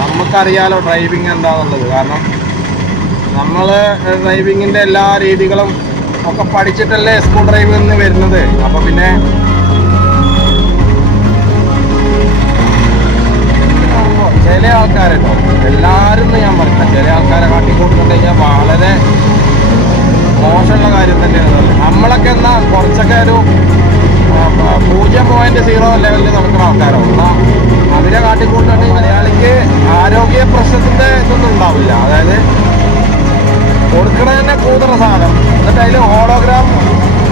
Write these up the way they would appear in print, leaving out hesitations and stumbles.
നമുക്കറിയാലോ ഡ്രൈവിങ് എന്താണെന്നുള്ളത്. കാരണം നമ്മൾ ഡ്രൈവിങ്ങിൻ്റെ എല്ലാ രീതികളും ഒക്കെ പഠിച്ചിട്ടല്ലേ സ്കൂൾ ഡ്രൈവിംഗിൽ നിന്ന് വരുന്നത്. അപ്പോൾ പിന്നെ ചില ആൾക്കാരുണ്ടോ, എല്ലാവരും ഞാൻ പറഞ്ഞില്ല, ചില ആൾക്കാരെ കാട്ടിക്കൂട്ടുകൊണ്ട് കഴിഞ്ഞാൽ വളരെ മോശമുള്ള കാര്യം തന്നെയാണ്. നമ്മളൊക്കെ എന്നാൽ കുറച്ചൊക്കെ ഒരു 0.0 ലെവലിൽ നടക്കുന്ന ആൾക്കാരോ എന്നാൽ അവരെ കാട്ടിക്കൂട്ടുകയാണെങ്കിൽ മലയാളിക്ക് ആരോഗ്യ പ്രശ്നത്തിൻ്റെ ഇതൊന്നും ഉണ്ടാവില്ല. അതായത് കൊടുക്കണ തന്നെ കൂതറ സാധനം, എന്നിട്ട് അതിൽ ഹോളോഗ്രാം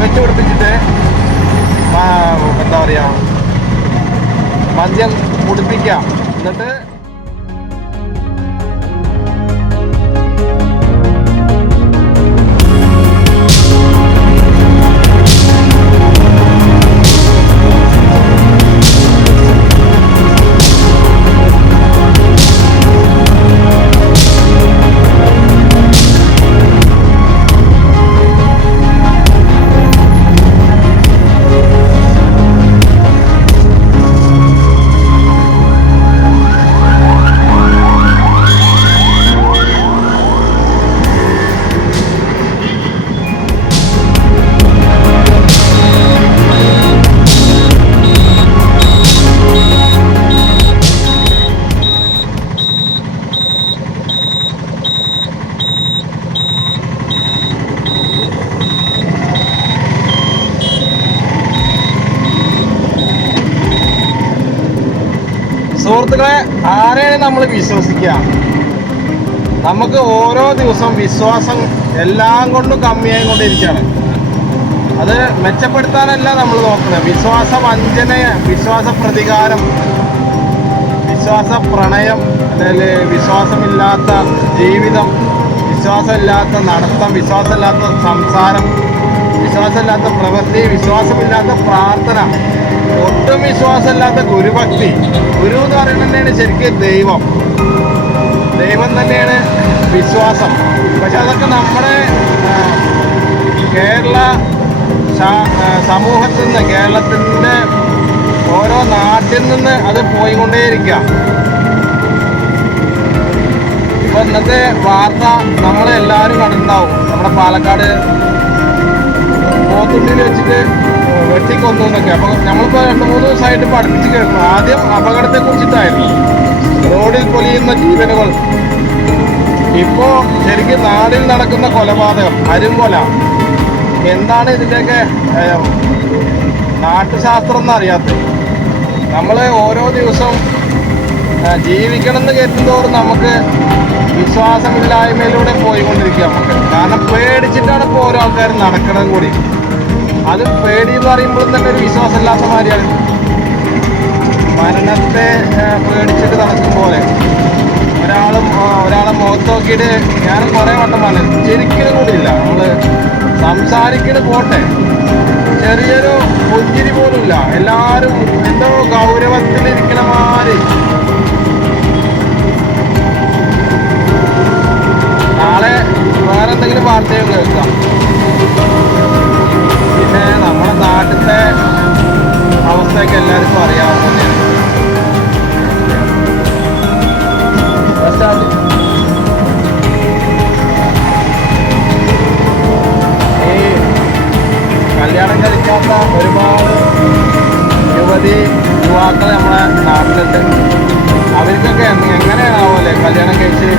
വെച്ച് പിടിപ്പിച്ചിട്ട് എന്താ പറയുക മദ്യം കുടിപ്പിക്കാം. എന്നിട്ട് സുഹൃത്തുക്കളെ, ആരെയാണ് നമ്മൾ വിശ്വസിക്കുക? നമുക്ക് ഓരോ ദിവസം വിശ്വാസം എല്ലാം കൊണ്ടും കമ്മിയായി കൊണ്ടിരിക്കുകയാണ്. അത് മെച്ചപ്പെടുത്താനല്ല നമ്മൾ നോക്കുന്നത്. വിശ്വാസ വഞ്ചന, വിശ്വാസ പ്രതികാരം, വിശ്വാസ പ്രണയം, അല്ലെങ്കിൽ വിശ്വാസമില്ലാത്ത ജീവിതം, വിശ്വാസമില്ലാത്ത നടത്തം, വിശ്വാസമില്ലാത്ത സംസാരം, വിശ്വാസമില്ലാത്ത പ്രവൃത്തി, വിശ്വാസമില്ലാത്ത പ്രാർത്ഥന, ഒട്ടും വിശ്വാസമില്ലാത്ത ഗുരുഭക്തി. ഗുരു എന്ന് പറയുന്നത് തന്നെയാണ് ശരിക്കും ദൈവം. ദൈവം തന്നെയാണ് വിശ്വാസം. പക്ഷെ അതൊക്കെ നമ്മുടെ കേരള സമൂഹത്തിൽ നിന്ന്, കേരളത്തിൻ്റെ ഓരോ നാട്ടിൽ നിന്ന് അത് പോയിക്കൊണ്ടേയിരിക്കുക. ഇപ്പോൾ ഇന്നത്തെ വാർത്ത നമ്മളെല്ലാവരും കണ്ടിട്ടുണ്ടാവും. നമ്മുടെ പാലക്കാട് പോത്തുണ്ടിയിൽ വെച്ചിട്ട് വെട്ടിക്കൊന്നു എന്നൊക്കെ. അപ്പോൾ നമ്മളിപ്പോൾ 2-3 ദിവസമായിട്ട് പഠിപ്പിച്ച് കേൾക്കുന്നു. ആദ്യം അപകടത്തെ കുറിച്ചിട്ടായിരുന്നു, റോഡിൽ പൊലിയുന്ന ജീവനുകൾ. ഇപ്പോൾ ശരിക്കും നാടിൽ നടക്കുന്ന കൊലപാതകം, അരുംകൊല. എന്താണ് ഇതിൻ്റെയൊക്കെ നാട്ടുശാസ്ത്രം എന്നറിയാത്തത്? നമ്മൾ ഓരോ ദിവസവും ജീവിക്കണം എന്ന് കരുതുന്നതോറും നമുക്ക് വിശ്വാസമില്ലായ്മയിലൂടെ പോയിക്കൊണ്ടിരിക്കുക നമുക്ക്. കാരണം പേടിച്ചിട്ടാണ് ഇപ്പോൾ ഓരോ ആൾക്കാരും നടക്കുന്നത് കൂടി. അത് പേടി എന്ന് പറയുമ്പോഴും തന്നെ ഒരു വിശ്വാസമില്ലാത്ത മാതിരിയാണ്. മരണത്തെ പേടിച്ചിട്ട് നടക്കും പോലെ ഒരാളെ മുഖത്ത് നോക്കിയിട്ട് ഞാനും കുറേ വട്ടം പറഞ്ഞു, ചിരിക്കലും കൂടിയില്ല. നമ്മൾ സംസാരിക്കൽ പോട്ടെ, ചെറിയൊരു പുഞ്ചിരി പോലുമില്ല. എല്ലാവരും എന്തോ ഗൗരവത്തിലിരിക്കണ മാതിരി. നാളെ വേറെ എന്തെങ്കിലും വാർത്തയും കേൾക്കാം. പിന്നെ നമ്മുടെ നാട്ടിലെ അവസ്ഥയൊക്കെ എല്ലാവർക്കും അറിയാവുന്നതന്നെയാണ്. ഈ കല്യാണം കഴിക്കാത്ത ഒരുപാട് യുവാക്കൾ നമ്മുടെ നാട്ടിലുണ്ട്. അവർക്കൊക്കെ എങ്ങനെയാണാവല്ലേ കല്യാണം കഴിച്ച്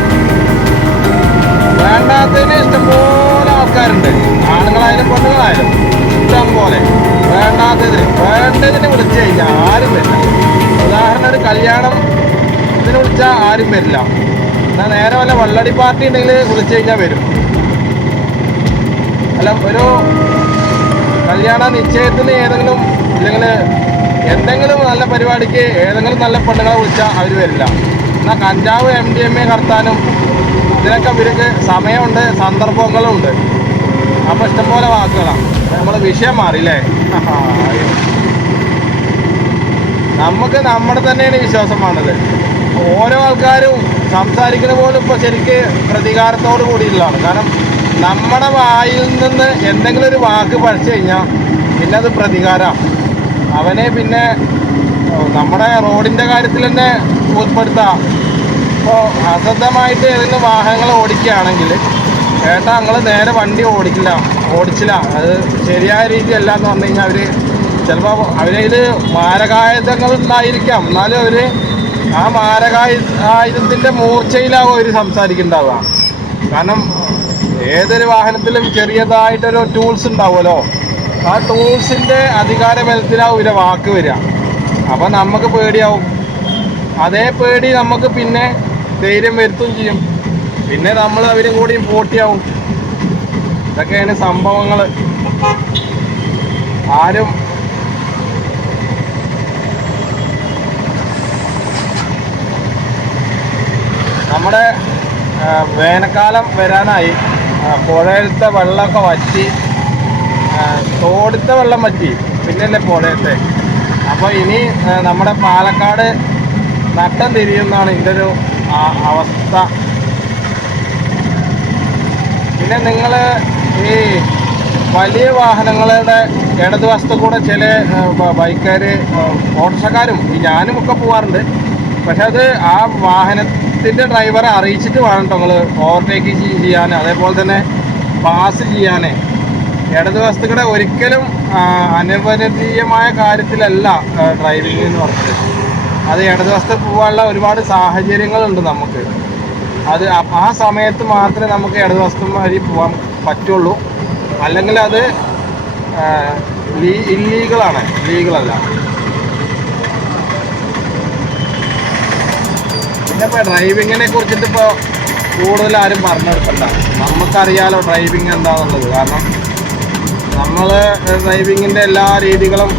വേണ്ടാത്തതിന് ഇഷ്ടംപോലെ ആൾക്കാരുണ്ട്. ആണുങ്ങളായാലും പെണ്ണുങ്ങളായാലും ഇഷ്ടം പോലെ. വേണ്ടതിന് വിളിച്ചു കഴിഞ്ഞാൽ ആരും വരില്ല. ഉദാഹരണം, ഒരു കല്യാണം ഇതിന് വിളിച്ചാൽ ആരും വരില്ല. എന്നാൽ നേരെ വല്ല വള്ളടി പാർട്ടി ഉണ്ടെങ്കിൽ വിളിച്ചു കഴിഞ്ഞാൽ വരും. അല്ല, ഒരു കല്യാണ നിശ്ചയത്തിന് ഏതെങ്കിലും ഇല്ലെങ്കിൽ എന്തെങ്കിലും നല്ല പരിപാടിക്ക് ഏതെങ്കിലും നല്ല പെണ്ണുങ്ങളെ വിളിച്ചാൽ അവർ വരില്ല. എന്നാൽ കഞ്ചാവ് MDMA കടത്താനും ഇതിനൊക്കെ ഇവർക്ക് സമയമുണ്ട്, സന്ദർഭങ്ങളും ഉണ്ട്. അപ്പോൾ ഇഷ്ടംപോലെ വാക്കുകളാണ്. നമ്മൾ വിഷയം മാറിയില്ലേ? നമുക്ക് നമ്മുടെ തന്നെയാണ് വിശ്വാസം വേണ്ടത്. ഓരോ ആൾക്കാരും സംസാരിക്കുന്ന പോലും ഇപ്പോൾ ശരിക്ക് പ്രതികാരത്തോട് കൂടിയുള്ളതാണ്. കാരണം നമ്മുടെ വായിൽ നിന്ന് എന്തെങ്കിലും ഒരു വാക്ക് പഠിച്ചു കഴിഞ്ഞാൽ പിന്നെ അത് പ്രതികാരമാണ്. അവനെ പിന്നെ നമ്മുടെ റോഡിൻ്റെ കാര്യത്തിൽ തന്നെ ഉൾപ്പെടുത്താം. ഇപ്പോൾ അശ്രദ്ധമായിട്ട് ഏതെങ്കിലും വാഹനങ്ങൾ ഓടിക്കുകയാണെങ്കിൽ ഏട്ടാ ഞങ്ങൾ നേരെ വണ്ടി ഓടിച്ചില്ല, അത് ശരിയായ രീതിയല്ല എന്ന് പറഞ്ഞു കഴിഞ്ഞാൽ അവർ ചിലപ്പോൾ അവരതിൽ മാരകായുധങ്ങൾ ഉണ്ടായിരിക്കാം, എന്നാലും അവർ ആ മാരകായുധത്തിൻ്റെ മൂർച്ചയിലാവും അവർ സംസാരിക്കുന്നുണ്ടാവുക. കാരണം ഏതൊരു വാഹനത്തിലും ചെറിയതായിട്ടൊരു ടൂൾസ് ഉണ്ടാവുമല്ലോ, ആ ടൂൾസിൻ്റെ അധികാര ബലത്തിലാവും ഇവരെ വാക്ക് വരിക. അപ്പം നമുക്ക് പേടിയാവും. അതേ പേടി നമുക്ക് പിന്നെ ധൈര്യം വരുത്തുകയും ചെയ്യും. പിന്നെ നമ്മൾ അവരും കൂടിയും പോട്ടിയാവും. ഇതൊക്കെയാണ് സംഭവങ്ങൾ. ആരും നമ്മുടെ വേനൽക്കാലം വരാനായി. പുഴയിലത്തെ വെള്ളമൊക്കെ വറ്റി, തോടിത്തെ വെള്ളം വറ്റി, പിന്നല്ലേ പുഴയത്തെ. അപ്പോൾ ഇനി നമ്മുടെ പാലക്കാട് നട്ടം തിരിയുന്നതാണ് ഇതിൻ്റെ ഒരു അവസ്ഥ. പിന്നെ നിങ്ങൾ ഈ വലിയ വാഹനങ്ങളുടെ ഇടതുവശത്ത് കൂടെ ചില ബൈക്കുകാർ, ഓട്ടോറിക്ഷക്കാരും ഞാനും ഒക്കെ പോകാറുണ്ട്. പക്ഷെ അത് ആ വാഹനത്തിൻ്റെ ഡ്രൈവറെ അറിയിച്ചിട്ട് വേണം കേട്ടോ നിങ്ങൾ ഓവർടേക്ക് ചെയ്യാൻ, അതേപോലെ തന്നെ പാസ് ചെയ്യാൻ. ഇടതുവശത്ത് കൂടെ ഒരിക്കലും അനുവദനീയമായ കാര്യത്തിലല്ല ഡ്രൈവിംഗ് എന്ന് പറഞ്ഞത്. അത് ഇടതുവശത്ത് പോകാനുള്ള ഒരുപാട് സാഹചര്യങ്ങളുണ്ട് നമുക്ക്. അത് ആ സമയത്ത് മാത്രമേ നമുക്ക് ഇടതുവശത്ത് വഴി പോകാൻ പറ്റുള്ളൂ. അല്ലെങ്കിൽ അത് ഇല്ലീഗലാണ്, ലീഗലല്ല. പിന്നെ ഇപ്പോൾ ഡ്രൈവിങ്ങിനെ കുറിച്ചിട്ട് ഇപ്പോൾ കൂടുതൽ ആരും പറഞ്ഞെടുക്കണ്ട. നമുക്കറിയാലോ ഡ്രൈവിങ് എന്താണെന്നുള്ളത്. കാരണം നമ്മൾ ഡ്രൈവിങ്ങിൻ്റെ എല്ലാ രീതികളും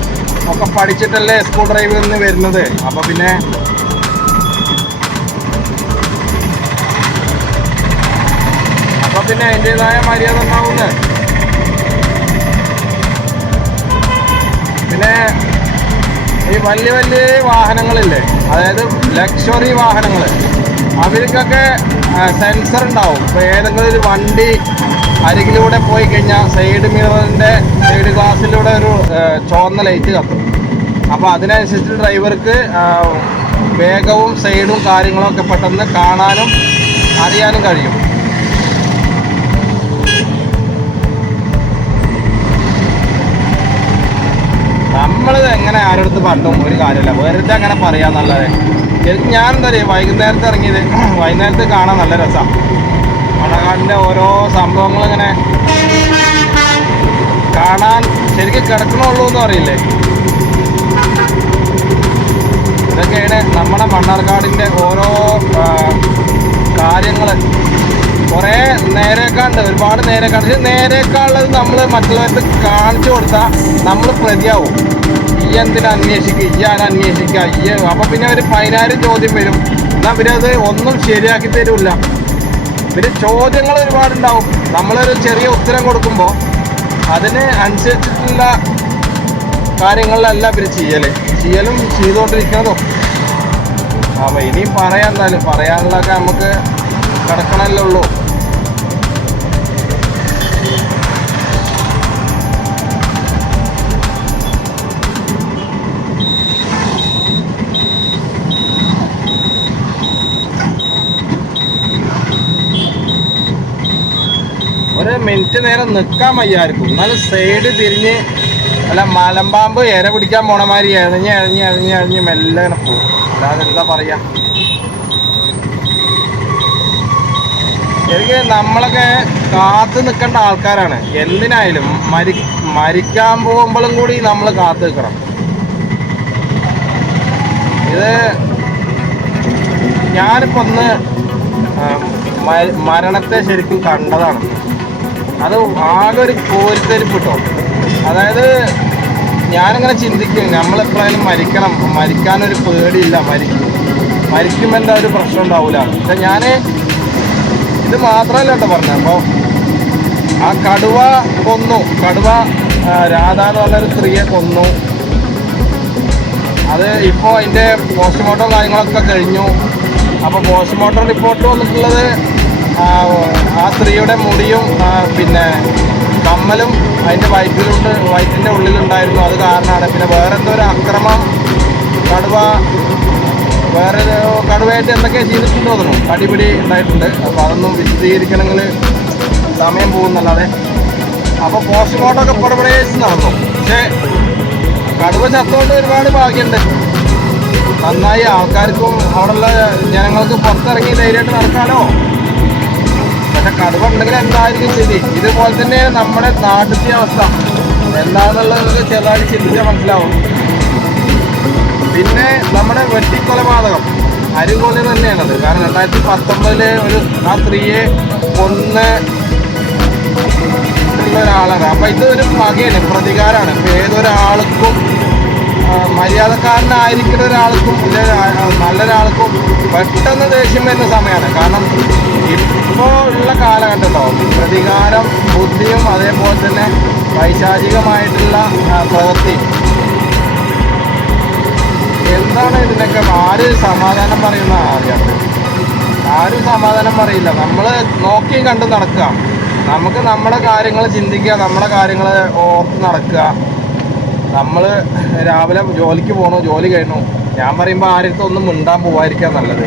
ഒക്കെ പഠിച്ചിട്ടല്ലേ സ്കൂൾ ഡ്രൈവിംഗിൽ നിന്ന് വരുന്നത്. അപ്പോൾ പിന്നെ അതിൻ്റെതായ മര്യാദ ഉണ്ടാവുന്നത്. പിന്നെ ഈ വലിയ വലിയ വാഹനങ്ങളില്ലേ, അതായത് ലക്ഷറി വാഹനങ്ങൾ, അവർക്കൊക്കെ സെൻസർ ഉണ്ടാവും. ഇപ്പോൾ ഏതെങ്കിലും ഒരു വണ്ടി അരികിലൂടെ പോയി കഴിഞ്ഞാൽ സൈഡ് മിററിൻ്റെ സൈഡ് ഗ്ലാസ്സിലൂടെ ഒരു ചുവന്ന ലൈറ്റ് കത്തും. അപ്പോൾ അതിനനുസരിച്ച് ഡ്രൈവർക്ക് വേഗവും സൈഡും കാര്യങ്ങളൊക്കെ പെട്ടെന്ന് കാണാനും അറിയാനും കഴിയും. നമ്മളിത് എങ്ങനെ ആരെടുത്ത് പണ്ടും ഒരു കാര്യമില്ല, വെറുതെ അങ്ങനെ പറയാന്നുള്ളത്. ശരിക്കും ഞാൻ എന്താ പറയുക, വൈകുന്നേരത്ത് ഇറങ്ങിയത്, വൈകുന്നേരത്ത് കാണാൻ നല്ല രസമാണ്. മണക്കാടിൻ്റെ ഓരോ സംഭവങ്ങൾ ഇങ്ങനെ കാണാൻ ശരിക്കും കിടക്കണുള്ളൂ എന്ന് പറയില്ലേ, ഇതൊക്കെയാണ് നമ്മുടെ മണ്ണാർക്കാടിൻ്റെ ഓരോ കാര്യങ്ങൾ. കുറേ നേരേക്കാണ്ട്, ഒരുപാട് നേരേക്കാണ്ട്. നേരേക്കാളുള്ളത് നമ്മൾ മറ്റുള്ളവർക്ക് കാണിച്ചു കൊടുത്താൽ നമ്മൾ പ്രതിയാവും. ഈ എന്തിനാ അന്വേഷിക്കുക, അപ്പോൾ പിന്നെ ഒരു 10,000 ചോദ്യം വരും. എന്നാൽ ഇവരത് ഒന്നും ശരിയാക്കി തരില്ല. പിന്നെ ചോദ്യങ്ങൾ ഒരുപാടുണ്ടാവും. നമ്മളൊരു ചെറിയ ഉത്തരം കൊടുക്കുമ്പോൾ അതിന് അനുസരിച്ചിട്ടുള്ള കാര്യങ്ങളിലല്ല ഇവർ ചെയ്യലും ചെയ്തുകൊണ്ടിരിക്കുന്നതും. അപ്പോൾ ഇനിയും പറയാനുള്ളതൊക്കെ നമുക്ക് കിടക്കണല്ലേ ഉള്ളൂ. ഒരു മിനിറ്റ് നേരം നിൽക്കാൻ വയ്യായിരിക്കും, എന്നാലും സൈഡ് തിരിഞ്ഞ് അല്ല മലമ്പാമ്പ് ഇര പിടിക്കാൻ പോണമാതിരി എഴഞ്ഞ് മെല്ലെ പോകും. അല്ലാതെ എന്താ പറയുക. ശരിക്കും നമ്മളൊക്കെ കാത്തു നിൽക്കേണ്ട ആൾക്കാരാണ്. എന്തിനായാലും മരിക്കാൻ പോകുമ്പോഴും കൂടി നമ്മൾ കാത്തു നിൽക്കണം. ഇത് ഞാനിപ്പോൾ ഒന്ന് മരണത്തെ ശരിക്കും കണ്ടതാണ്. അത് ആകെ ഒരു കോരിത്തെരിപ്പ് കിട്ടോ. അതായത് ഞാനിങ്ങനെ ചിന്തിക്കും, നമ്മളെപ്പോഴായാലും മരിക്കാനൊരു പേടിയില്ല. മരിക്കുമ്പോൾ എന്താ ഒരു പ്രശ്നം ഉണ്ടാവില്ല. പക്ഷെ ഞാൻ ഇത് മാത്രമല്ല കേട്ടോ പറഞ്ഞത്. അപ്പോൾ ആ കടുവ രാധ എന്ന് പറഞ്ഞൊരു സ്ത്രീയെ കൊന്നു. അത് ഇപ്പോൾ അതിൻ്റെ പോസ്റ്റ്മോർട്ടം കാര്യങ്ങളൊക്കെ കഴിഞ്ഞു. അപ്പോൾ പോസ്റ്റ്മോർട്ടം റിപ്പോർട്ട് വന്നിട്ടുള്ളത് ആ സ്ത്രീയുടെ മുടിയും പിന്നെ കമ്മലും അതിൻ്റെ വയറ്റിൻ്റെ ഉള്ളിലുണ്ടായിരുന്നു. അത് കാരണമാണ്. പിന്നെ വേറെ എന്തോ ഒരു അക്രമം കടുവ വേറെ കടുവയായിട്ട് എന്തൊക്കെ ചെയ്തിട്ടുണ്ടോ തോന്നുന്നു, അടിപിടി ഉണ്ടായിട്ടുണ്ട്. അപ്പോൾ അതൊന്നും വിശദീകരിക്കണമെങ്കിൽ സമയം പോകുന്നല്ലാതെ. അപ്പോൾ പോസ്റ്റ്മോർട്ടം ഒക്കെ ഇവിടെ നടന്നു. പക്ഷേ കടുവ ചത്തുകൊണ്ട് ഒരുപാട് ഭാഗ്യമുണ്ട്. നന്നായി ആൾക്കാർക്കും അവിടെയുള്ള ജനങ്ങൾക്ക് പുറത്തിറങ്ങി ധൈര്യമായിട്ട് നടക്കാനോ. പക്ഷെ കടുവ ഉണ്ടെങ്കിൽ എന്തായിരിക്കും സ്ഥിതി? ഇതുപോലെ തന്നെ നമ്മുടെ നാട്ടിലത്തെ അവസ്ഥ എന്താണെന്നുള്ളത് ചെറുതായി ചിന്തിച്ചാൽ മനസ്സിലാവും. പിന്നെ നമ്മുടെ വെട്ടിക്കൊലപാതകം അരികൊല തന്നെയാണത്. കാരണം 2019 ആ സ്ത്രീയെ കൊന്ന് ഒരാളാണ്. അപ്പം ഇതൊരു പകയാണ്, പ്രതികാരമാണ്. ഇപ്പം ഏതൊരാൾക്കും മര്യാദക്കാരനായിരിക്കുന്ന ഒരാൾക്കും നല്ലൊരാൾക്കും പെട്ടെന്ന് ദേഷ്യം വരുന്ന സമയമാണ്. കാരണം ഇപ്പോൾ ഉള്ള കാലഘട്ടത്തോ പ്രതികാരം, ബുദ്ധിയും അതേപോലെ തന്നെ പൈശാചികമായിട്ടുള്ള പ്രവൃത്തി. എന്താണ് ഇതിനൊക്കെ? ആര് സമാധാനം പറയുന്ന അറിയാത്ത? ആരും സമാധാനം പറയില്ല. നമ്മൾ നോക്കി കണ്ട് നടക്കുക. നമുക്ക് നമ്മുടെ കാര്യങ്ങൾ ചിന്തിക്കുക, നമ്മുടെ കാര്യങ്ങൾ ഓർത്ത് നടക്കുക. നമ്മൾ രാവിലെ ജോലിക്ക് പോകണു, ജോലി കഴിഞ്ഞു. ഞാൻ പറയുമ്പോൾ ആരുടെ ഒന്നും മിണ്ടാൻ പോവാതിരിക്കാൻ നല്ലത്.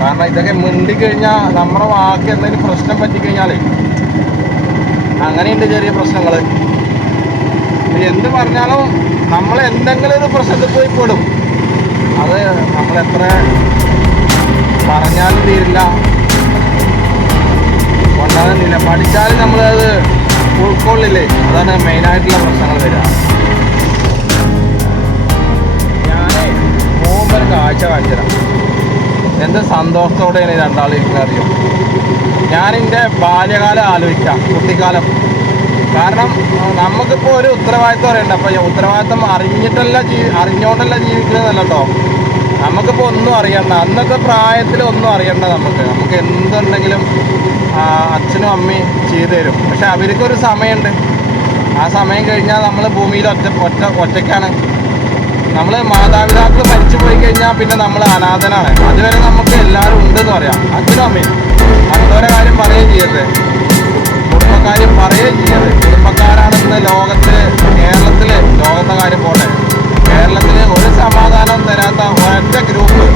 കാരണം ഇതൊക്കെ മിണ്ടിക്കഴിഞ്ഞാൽ നമ്മുടെ വാക്ക് എന്തെങ്കിലും പ്രശ്നം പറ്റിക്കഴിഞ്ഞാൽ അങ്ങനെയുണ്ട് ചെറിയ പ്രശ്നങ്ങൾ. എന്ത് പറഞ്ഞാലും നമ്മൾ എന്തെങ്കിലും ഒരു പ്രശ്നത്തിൽ പോയി പെടും. അത് നമ്മളെത്ര പറഞ്ഞാലും തീരില്ല, കൊണ്ടാകുന്നില്ല. പഠിച്ചാലും നമ്മളത് ഉൾക്കൊള്ളില്ലേ. അതാണ് മെയിനായിട്ടുള്ള പ്രശ്നങ്ങൾ വരിക. ഞാൻ പോകുമ്പോൾ ഒരു കാഴ്ച കാണിച്ചുതരാം. എന്ത് സന്തോഷത്തോടെയാണ് രണ്ടാളിരിക്കുന്നത് അറിയും. ഞാനെൻ്റെ ബാല്യകാലം ആലോചിക്കാം, കുട്ടിക്കാലം. കാരണം നമുക്കിപ്പോൾ ഒരു ഉത്തരവാദിത്വം അറിയണ്ട. അപ്പോൾ ഉത്തരവാദിത്വം അറിഞ്ഞുകൊണ്ടല്ല ജീവിക്കുന്നതല്ല കേട്ടോ. നമുക്കിപ്പോൾ ഒന്നും അറിയണ്ട. അന്നത്തെ പ്രായത്തിൽ ഒന്നും അറിയണ്ട. നമുക്ക് എന്തുണ്ടെങ്കിലും അച്ഛനും അമ്മയും ചെയ്തു തരും. പക്ഷെ അവർക്കൊരു സമയമുണ്ട്. ആ സമയം കഴിഞ്ഞാൽ നമ്മൾ ഭൂമിയിൽ ഒറ്റയ്ക്കാണ്. നമ്മൾ മാതാപിതാക്കൾ മരിച്ചു പോയി കഴിഞ്ഞാൽ പിന്നെ നമ്മൾ അനാഥനാണ്. അതുവരെ നമുക്ക് എല്ലാവരും ഉണ്ടെന്ന് പറയാം. അച്ഛനും അമ്മയും മറ്റവരെ കാര്യം പറയുകയും ചെയ്യരുത്, കുടുംബക്കാര്യം പറയുകയും ചെയ്യരുത്. കുടുംബക്കാരാണെന്ന് ലോകത്തെ കാര്യം പോട്ടെ, കേരളത്തിൽ ഒരു സമാധാനം തരാത്ത ഒറ്റ ഗ്രൂപ്പ്,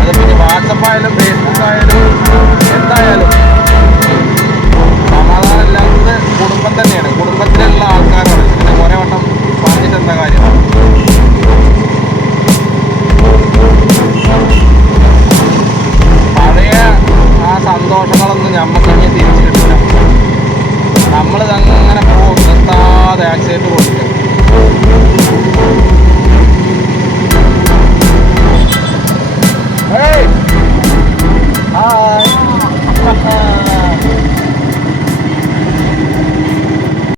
അത് പിന്നെ വാട്സപ്പായാലും